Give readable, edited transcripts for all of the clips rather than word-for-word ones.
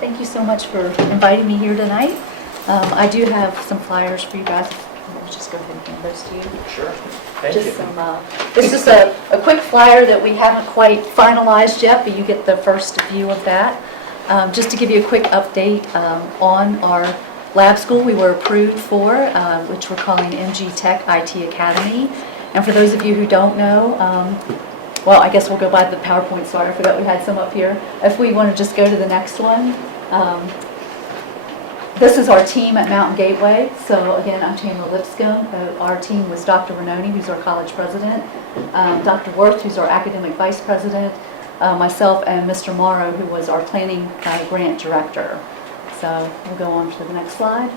Thank you so much for inviting me here tonight. I do have some flyers for you guys. I'll just go ahead and hand those to you. Sure. Thank you. This is a quick flyer that we haven't quite finalized yet, but you get the first view of that. Just to give you a quick update on our lab school we were approved for, which we're calling MG Tech IT Academy. And for those of you who don't know, well, I guess we'll go by the PowerPoint. Sorry, I forgot we had some up here. If we want to just go to the next one. This is our team at Mountain Gateway. So again, I'm Tamra Lipscomb. Our team was Dr. Renoni, who's our college president, Dr. Worth, who's our academic vice president, myself, and Mr. Morrow, who was our planning grant director. So we'll go on to the next slide.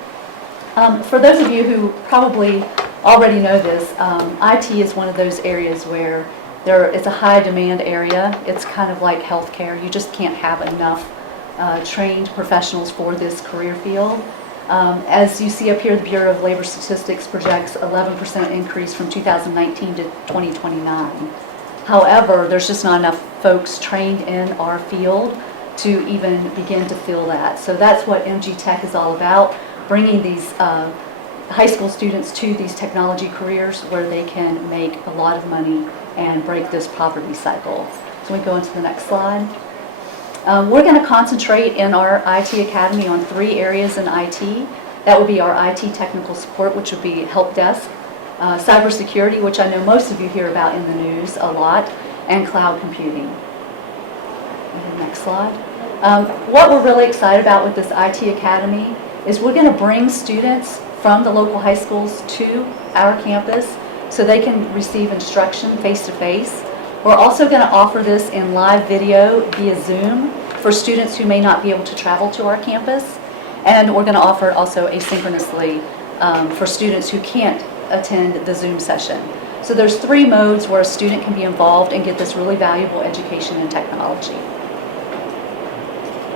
For those of you who probably already know this, IT is one of those areas where it's a high demand area. It's kind of like healthcare. You just can't have enough trained professionals for this career field. As you see up here, the Bureau of Labor Statistics projects 11% increase from 2019 to 2029. However, there's just not enough folks trained in our field to even begin to fill that. So that's what MG Tech is all about, bringing these high school students to these technology careers where they can make a lot of money and break this poverty cycle. So we go into the next slide. We're going to concentrate in our IT Academy on 3 areas in IT. That would be our IT technical support, which would be help desk, cybersecurity, which I know most of you hear about in the news a lot, and cloud computing. And the next slide. What we're really excited about with this IT Academy is we're going to bring students from the local high schools to our campus so they can receive instruction face-to-face. We're also going to offer this in live video via Zoom for students who may not be able to travel to our campus. And we're going to offer it also asynchronously for students who can't attend the Zoom session. So there's 3 modes where a student can be involved and get this really valuable education in technology.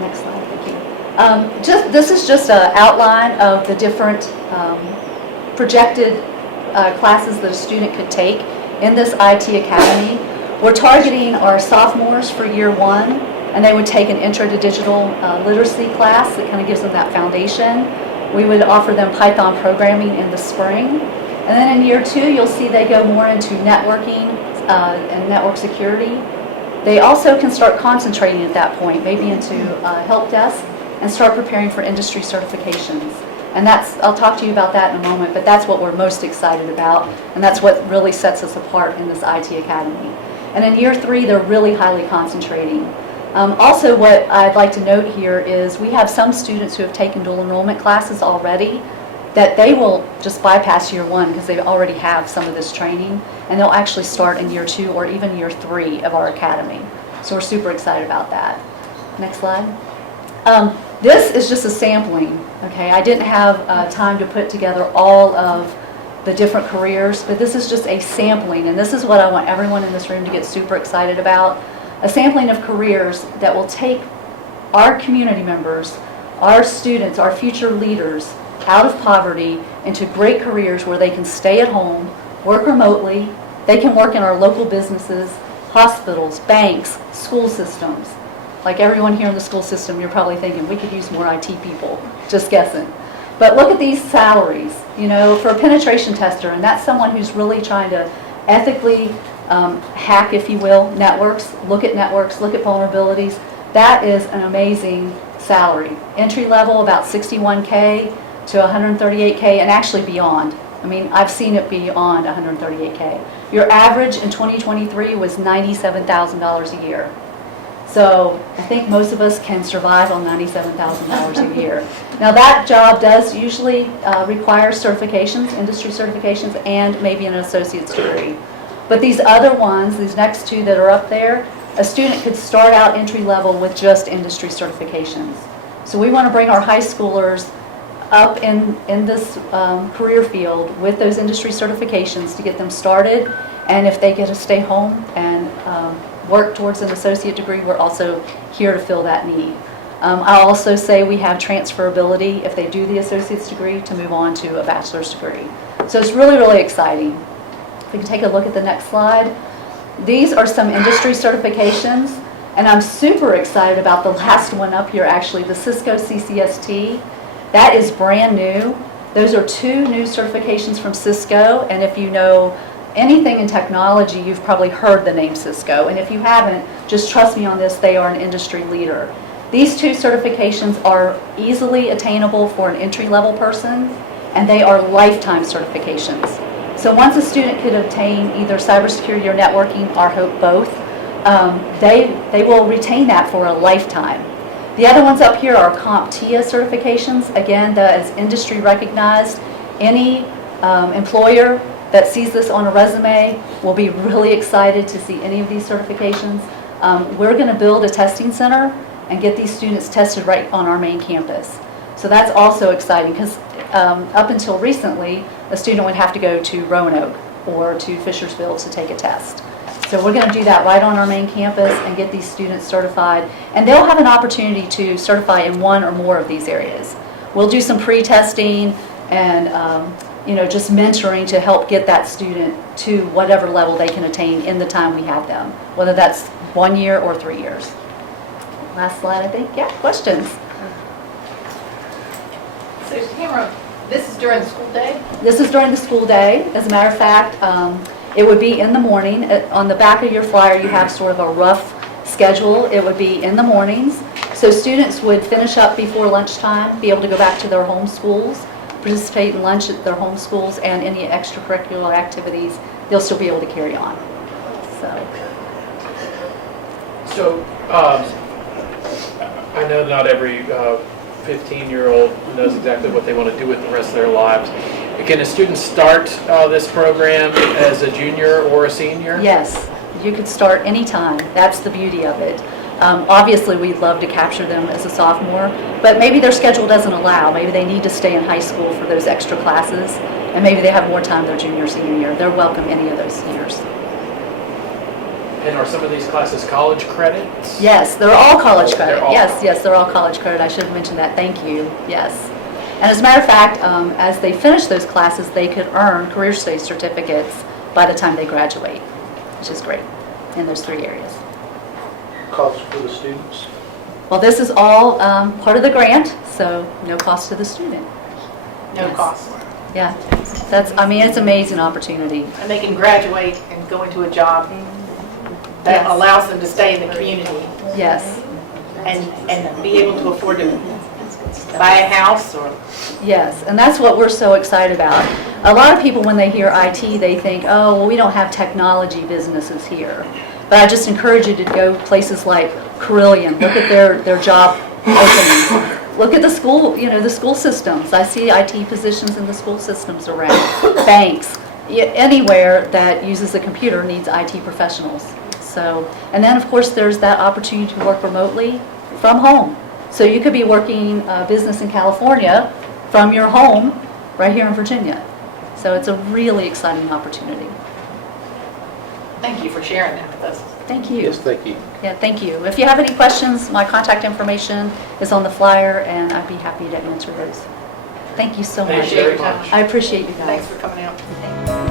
Next slide, thank you. This is just an outline of the different projected classes that a student could take in this IT Academy. We're targeting our sophomores for year 1, and they would take an Intro to Digital Literacy class that kind of gives them that foundation. We would offer them Python programming in the spring. And then in year 2, you'll see they go more into networking and network security. They also can start concentrating at that point, maybe into help desk, and start preparing for industry certifications. And I'll talk to you about that in a moment, but that's what we're most excited about, and that's what really sets us apart in this IT Academy. And in year 3, they're really highly concentrating. Also, what I'd like to note here is we have some students who have taken dual enrollment classes already that they will just bypass year 1 because they already have some of this training, and they'll actually start in year 2 or even year 3 of our academy. So we're super excited about that. Next slide. This is just a sampling, okay? I didn't have time to put together all of the different careers, but this is just a sampling, and this is what I want everyone in this room to get super excited about. A sampling of careers that will take our community members, our students, our future leaders out of poverty into great careers where they can stay at home, work remotely, they can work in our local businesses, hospitals, banks, school systems. Like everyone here in the school system, you're probably thinking, we could use more IT people, just guessing. But look at these salaries, you know, for a penetration tester, and that's someone who's really trying to ethically hack, if you will, networks, look at vulnerabilities. That is an amazing salary. Entry level, about $61K to $138K, and actually beyond. I mean, I've seen it beyond $138K. Your average in 2023 was $97,000 a year. So I think most of us can survive on $97,000 a year. Now that job does usually require certifications, industry certifications, and maybe an associate's degree. But these other ones, these next 2 that are up there, a student could start out entry level with just industry certifications. So we want to bring our high schoolers up in this career field with those industry certifications to get them started. And if they get to stay home and work towards an associate degree, we're also here to fill that need. I'll also say we have transferability if they do the associate's degree to move on to a bachelor's degree. So it's really, really exciting. If we can take a look at the next slide. These are some industry certifications. And I'm super excited about the last one up here, actually, the Cisco CCST. That is brand new. Those are 2 new certifications from Cisco, and if you know anything in technology, you've probably heard the name Cisco, and if you haven't, just trust me on this, they are an industry leader. These 2 certifications are easily attainable for an entry-level person, and they are lifetime certifications. So once a student could obtain either cybersecurity or networking, or hope both, they will retain that for a lifetime. The other ones up here are CompTIA certifications. Again, that is industry recognized. Any employer that sees this on a resume will be really excited to see any of these certifications. We're going to build a testing center and get these students tested right on our main campus. So that's also exciting because up until recently, a student would have to go to Roanoke or to Fishersville to take a test. So we're going to do that right on our main campus and get these students certified. And they'll have an opportunity to certify in 1 or more of these areas. We'll do some pre-testing and just mentoring to help get that student to whatever level they can attain in the time we have them, whether that's 1 year or 3 years. Last slide, I think. Yeah, questions? So Tamra, this is during the school day? This is during the school day. As a matter of fact, it would be in the morning. On the back of your flyer, you have sort of a rough schedule. It would be in the mornings. So students would finish up before lunchtime, be able to go back to their home schools, participate in lunch at their home schools, and any extracurricular activities they'll still be able to carry on. So I know not every 15-year-old knows exactly what they want to do with the rest of their lives. Can a student start this program as a junior or a senior? Yes, you could start anytime. That's the beauty of it. Obviously, we'd love to capture them as a sophomore, but maybe their schedule doesn't allow. Maybe they need to stay in high school for those extra classes, and maybe they have more time their junior or senior year. They're welcome any of those years. And are some of these classes college credits? Yes, they're all college credit. They're all Yes, they're all college credit. I should have mentioned that. Thank you. Yes. And as a matter of fact, as they finish those classes, they could earn career stage certificates by the time they graduate, which is great in those 3 areas. Cost for the students? Well, this is all part of the grant, so no cost to the student. No Yes. cost. Yeah, it's an amazing opportunity. And they can graduate and go into a job that Yes. allows them to stay in the community Yes, and be able to afford to buy a house or... yes, and that's what we're so excited about. A lot of people, when they hear IT, they think, oh, well, we don't have technology businesses here. But I just encourage you to go places like Carillion, look at their job openings. Look at the school, the school systems. I see IT positions in the school systems around. Banks, anywhere that uses a computer needs IT professionals. So, and then of course there's that opportunity to work remotely from home. So you could be working business in California from your home right here in Virginia. So it's a really exciting opportunity. Thank you for sharing that with us. Thank you. Yes, thank you. Yeah, thank you. If you have any questions, my contact information is on the flyer, and I'd be happy to answer those. Thank you so much. Appreciate your time. I appreciate you guys. Thanks for coming out.